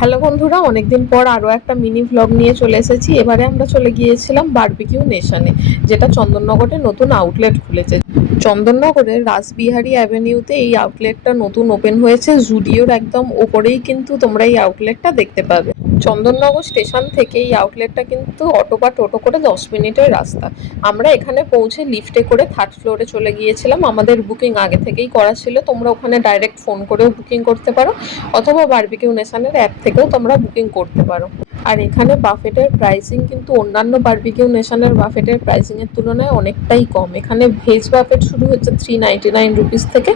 Hello বন্ধুরা, অনেকদিন পর আরও একটা মিনি ভ্লগ নিয়ে চলে এসেছি। এবারে আমরা চলে গিয়েছিলাম বারবিকিউ নেশনে, যেটা চন্দননগরে নতুন আউটলেট খুলেছে। চন্দননগরের রাসবিহারী অ্যাভিনিউতে এই আউটলেটটা নতুন ওপেন হয়েছে। জুডিওর একদম ওপরেই কিন্তু তোমরা এই আউটলেটটা দেখতে পাবে। চন্দননগর স্টেশন থেকে এই আউটলেটটা কিন্তু অটো বা টোটো করে 10 মিনিটের রাস্তা। আমরা এখানে পৌঁছে লিফটে করে 3rd ফ্লোরে চলে গিয়েছিলাম। আমাদের বুকিং আগে থেকেই করা ছিল। তোমরা ওখানে ডাইরেক্ট ফোন করেও বুকিং করতে পারো, অথবা বারবিকিউ নেশনের অ্যাপ থেকেও তোমরা বুকিং করতে পারো। আর এখানে বাফেটের প্রাইসিং কিন্তু অন্যান্য বারবিকিউ নেশনের বাফেটের প্রাইসিংয়ের তুলনায় অনেকটাই কম। এখানে ভেজ বাফেট শুরু হচ্ছে 399 রুপিস থেকে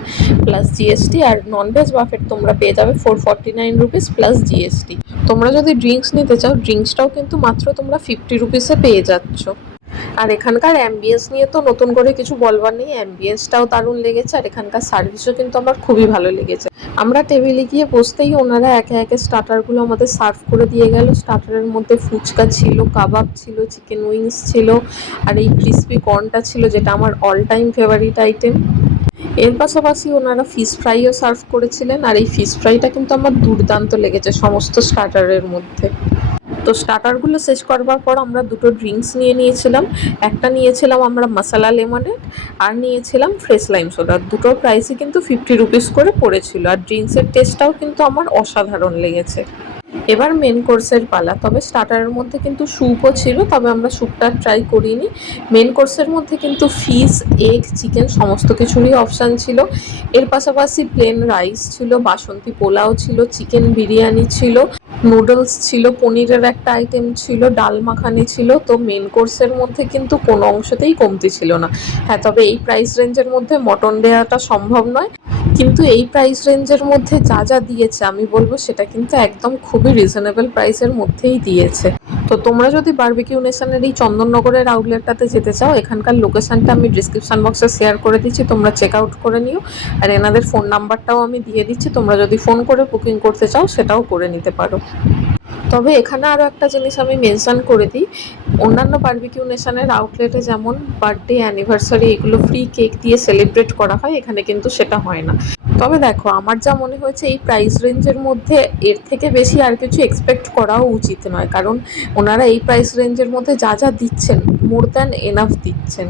প্লাস জিএসটি, আর নন ভেজ বাফেট তোমরা পেয়ে যাবে 449 রুপিস প্লাস জিএসটি। তোমরা যদি ড্রিঙ্কস নিতে চাও, ড্রিঙ্কসটাও কিন্তু মাত্র তোমরা 50 রুপিসে পেয়ে যাচ্ছ। আর এখানকার অ্যাম্বিয়েন্স নিয়ে তো নতুন করে কিছু বলবার নেই, অ্যাম্বিয়েন্সটাও দারুণ লেগেছে। আর এখানকার সার্ভিসও কিন্তু আমার খুবই ভালো লেগেছে। আমরা টেবিলে গিয়ে বসতেই ওনারা একে একে স্টার্টারগুলো আমাদের সার্ভ করে দিয়ে গেল। স্টার্টারের মধ্যে ফুচকা ছিল, কাবাব ছিল, চিকেন উইংস ছিল, আর এই ক্রিসপি কর্নটা ছিল, যেটা আমার অল টাইম ফেভারিট আইটেম। এর পাশাপাশি ওনারা ফিশ ফ্রাইও সার্ভ করেছিলেন, আর এই ফিশ ফ্রাইটা কিন্তু আমার দুর্দান্ত লেগেছে সমস্ত স্টার্টারের মধ্যে। তো স্টার্টারগুলো শেষ করবার পর আমরা দুটো ড্রিঙ্কস নিয়ে নিয়েছিলাম। একটা নিয়েছিলাম আমরা মশলা লেমনেড, আর নিয়েছিলাম ফ্রেশ লাইম সোডা। দুটোর প্রাইসই কিন্তু 50 রুপিস করে পড়েছিল, আর ড্রিঙ্কসের টেস্টটাও কিন্তু আমার অসাধারণ লেগেছে। এবার মেন কোর্সের পালা। তবে স্টার্টারের মধ্যে কিন্তু স্যুপও ছিল, তবে আমরা স্যুপটা ট্রাই করিনি। মেন কোর্সের মধ্যে কিন্তু ফিশ, এগ, চিকেন সমস্ত কিছুরই অপশান ছিল। এর পাশাপাশি প্লেন রাইস ছিল, বাসন্তী পোলাও ছিল, চিকেন বিরিয়ানি ছিল, নুডলস ছিল, পনিরের একটা আইটেম ছিল, ডাল মাখানি ছিল। তো মেন কোর্সের মধ্যে কিন্তু কোনো অংশতেই কমতি ছিল না। হ্যাঁ, তবে এই প্রাইস রেঞ্জের মধ্যে মটন দেওয়াটা সম্ভব নয়, কিন্তু এই প্রাইস রেঞ্জের মধ্যে যা যা দিয়েছে আমি বলবো সেটা কিন্তু একদম খুবই রিজনেবল প্রাইসের মধ্যেই দিয়েছে। তো তোমরা যদি বারবিকিউ নেশনের এই চন্দননগরের আউটলেটটাতে যেতে চাও, এখানকার লোকেশনটা আমি ডিসক্রিপশন বক্সে শেয়ার করে দিচ্ছি, তোমরা চেক আউট করে নিও। আর এনাদের ফোন নাম্বারটাও আমি দিয়ে দিচ্ছি, তোমরা যদি ফোন করে বুকিং করতে চাও সেটাও করে নিতে পারো। তবে এখানে আরও একটা জিনিস আমি মেনশন করে দিই, অন্যান্য বারবিকিউ নেশনের আউটলেটে যেমন বার্থডে, অ্যানিভার্সারি এগুলো ফ্রি কেক দিয়ে সেলিব্রেট করা হয়, এখানে কিন্তু সেটা হয় না। তবে দেখো, আমার যা মনে হয়েছে এই প্রাইস রেঞ্জের মধ্যে এর থেকে বেশি আর কিছু এক্সপেক্ট করাও উচিত নয়, কারণ ওনারা এই প্রাইস রেঞ্জের মধ্যে যা যা দিচ্ছেন মোর দ্যান এনাফ দিচ্ছেন।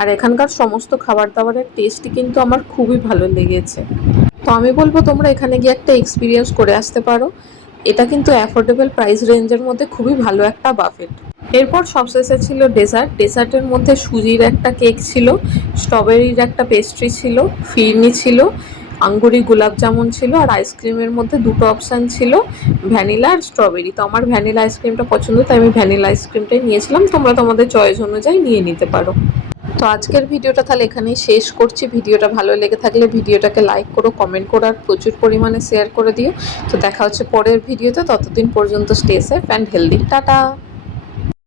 আর এখানকার সমস্ত খাবার দাবারের টেস্টই কিন্তু আমার খুবই ভালো লেগেছে। তো আমি বলবো তোমরা এখানে গিয়ে একটা এক্সপিরিয়েন্স করে আসতে পারো। এটা কিন্তু অ্যাফোর্ডেবল প্রাইস রেঞ্জের মধ্যে খুবই ভালো একটা বাফেট। এরপর সবশেষে ছিল ডেজার্ট। ডেজার্টের মধ্যে সুজির একটা কেক ছিল, স্ট্রবেরির একটা পেস্ট্রি ছিল, ফিরনি ছিল, আঙ্গুরি গোলাপ জামুন ছিল, আর আইসক্রিমের মধ্যে দুটো অপশান ছিল, ভ্যানিলা আর স্ট্রবেরি। তো আমার ভ্যানিলা আইসক্রিমটা পছন্দ, তাই আমি ভ্যানিলা আইসক্রিমটাই নিয়েছিলাম। তোমরা তোমাদের চয়েস অনুযায়ী নিয়ে নিতে পারো। তো আজকের ভিডিওটা তাহলে এখানেই শেষ করছি। ভিডিওটা ভালো লেগে থাকলে ভিডিওটাকে লাইক করো, কমেন্ট করো, আর প্রচুর পরিমাণে শেয়ার করে দিও। তো দেখা হচ্ছে পরের ভিডিওতে। ততদিন পর্যন্ত stay safe and healthy. Tata.